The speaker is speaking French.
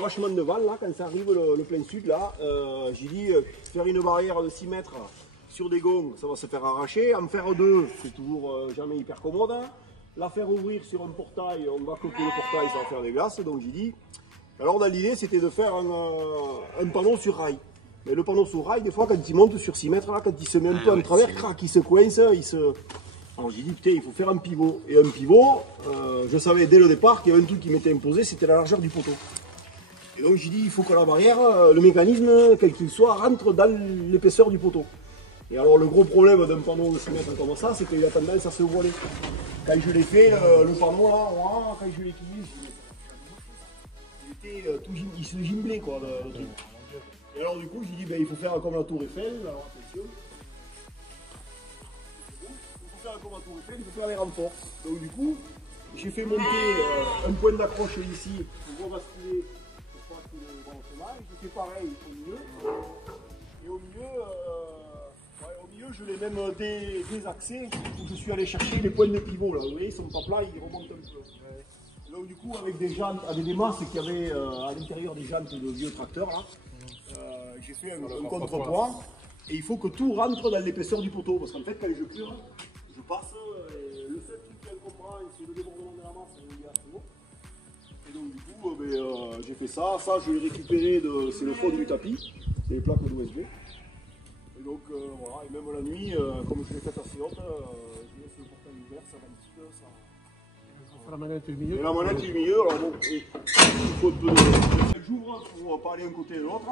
vachement de vent là, quand ça arrive le plein sud là, j'ai dit faire une barrière de 6 mètres sur des gonds, ça va se faire arracher. En faire deux, c'est toujours jamais hyper commode. Hein. La faire ouvrir sur un portail, on va couper le portail, ça va faire des glaces. Donc j'ai dit, alors dans l'idée c'était de faire un panneau sur rail. Mais le panneau sur rail, des fois quand il monte sur 6 mètres là, quand il se met un peu en travers, crac, il se coince, il se... Alors j'ai dit, putain, il faut faire un pivot. Et un pivot, je savais dès le départ qu'il y avait un truc qui m'était imposé, c'était la largeur du poteau. Et donc j'ai dit, il faut que la barrière, le mécanisme, quel qu'il soit, rentre dans l'épaisseur du poteau. Et alors le gros problème d'un panneau de 6 mètres comme ça, c'est qu'il a tendance à se voiler. Quand je l'ai fait, le panneau là, quand je l'ai plié, il se gimblait quoi, le truc. Et alors du coup, j'ai dit, ben, il faut faire comme la tour Eiffel, alors attention. Comme la tour Eiffel, il faut faire les renforts. Donc du coup, j'ai fait monter un point d'accroche ici pour rebasculer pour pas que le branchement. J'ai fait pareil au milieu. Et au milieu, je l'ai même désaxé. Je suis allé chercher les points de pivot là. Vous voyez, ils sont pas plats, ils remontent un peu. Donc du coup, avec des jantes, avec des masses qu'il y avait à l'intérieur des jantes de vieux tracteurs là, j'ai fait un contrepoids. Et il faut que tout rentre dans l'épaisseur du poteau. Parce qu'en fait, quand je cure, je passe, le seul truc qu'elle comprend, c'est le débordement de la masse, il y a assez haut. Et donc du coup, j'ai fait ça. Ça, je l'ai récupéré, c'est le fond du tapis, c'est les plaques d'OSB. Et donc voilà, et même la nuit, comme je l'ai fait assez haute, je laisse le portail ouvert, ça va un petit peu, ça... La manette du milieu. Et la manette du milieu, alors bon, il faut un peu de... J'ouvre pour pas aller d'un côté et de l'autre.